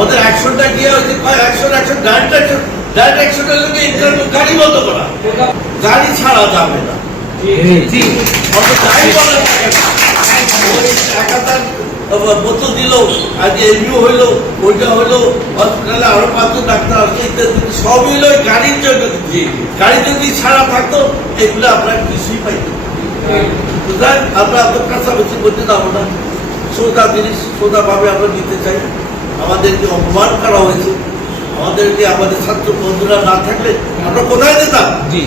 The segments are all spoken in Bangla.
আমাদের অ্যাকশনটা কি হয়েছে action action direct action direct অ্যাকশনের লোকে গাড়ি বন্ধ করা। গাড়ি ছাড়া যাবে না। জি। অত যাই বলেন ওইটা হসপিটালে ডাক্তার সব গাড়ি যদি ছাড়া থাকতো এগুলো আপনার আমরা কাছাকাছি করতে যাব না। সোজা জিনিস সোজাভাবে আমরা নিতে চাই। আমাদেরকে অপমান করা হয়েছে। আমাদেরকে আমাদের ছাত্র বন্ধুরা না থাকলে আমরা কোথায় যেতাম? জি।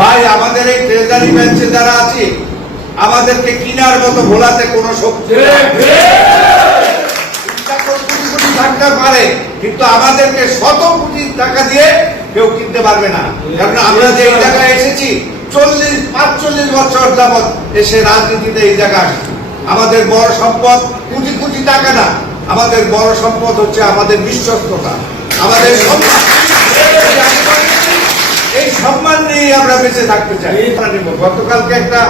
ভাই আমাদের এই ট্রেজারি বেঞ্চে যারা আছে আমাদেরকে কিনার মতো ভোলাতে কোনো শক্তি থাকতে পারে কিন্তু আমাদেরকে শত কোটি টাকা দিয়ে কেউ কিনতে পারবে না। কারণ আমরা যে এই জায়গায় এসেছি চল্লিশ পাঁচচল্লিশ বছর যাবৎ এসে রাজনীতিতে এই জায়গায় আসছি। আমাদের বড় সম্পদ কোটি কোটি টাকা না। আমাদের বড় সম্পদ হচ্ছে আমাদের বিশ্বস্ততা আমাদের সম্মান। এই সম্মান নিয়ে আমরা বেঁচে থাকতে চাই। নিব। গতকালকে একটা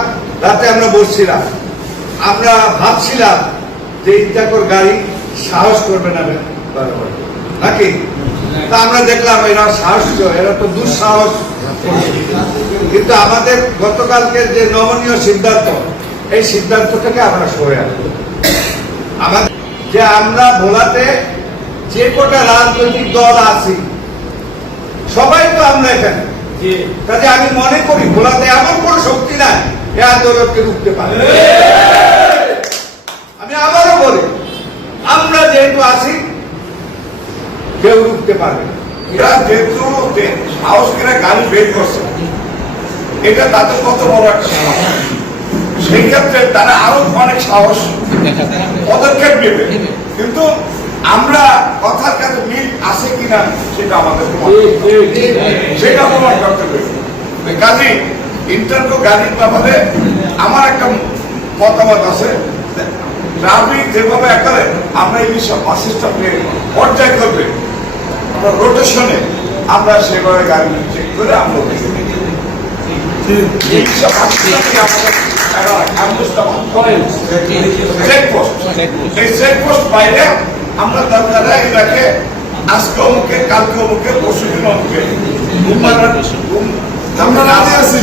রাতে আমরা বসছিলাম আমরা ভাবছিলাম যে ইন্টাকর গাড়ি সাহস করবে না। নাকি? তা আমরা দেখলাম এরা সাহস এরা তো দুঃসাহস। কিন্তু আমাদের গতকালকে যে নমনীয় সিদ্ধান্ত এই সিদ্ধান্ত থেকে আমরা সরে আসব আমাদের যে আমরা ভোলাতে যে কটা রাজনৈতিক দল আছি সবাই তো আমরা এখানে। কাজে আমি মনে করি ভোলাতে এমন কোন শক্তি নাই এ আন্দোলনকে রুখতে পারে আমি আবারও বলি আমরা যেহেতু আছি কেউ রুখতে পারে এরা যেহেতু সাহস করে গাড়ি বের করছে এটা তাদের কত বড় একটা সাহস। সেই ক্ষেত্রে তারা আরও অনেক সাহস পদক্ষেপ নেবে। কিন্তু আমরা কথার কাছে মিল আছে কিনা সেটা আমাদের। সেটা প্রমাণ করতে হবে। কাজে ইন্টারকো গাড়ির ব্যাপারে আমার একটা মতামত আছে। ট্রাফিক যেভাবে একালে আমরা এই সব বাস স্টপকে পর্যায় করবে আমরা রোটেশনে আমরা সেভাবে গাড়ি চেক করে আমরা অ্যাম্বুলেন্সটা বন্ধ করে চেকপোস্ট এই বাইরে আমরা দরকারে এটাকে আজকে অমুকে কালকে অমুকে পরশু দিন অমুকে আছি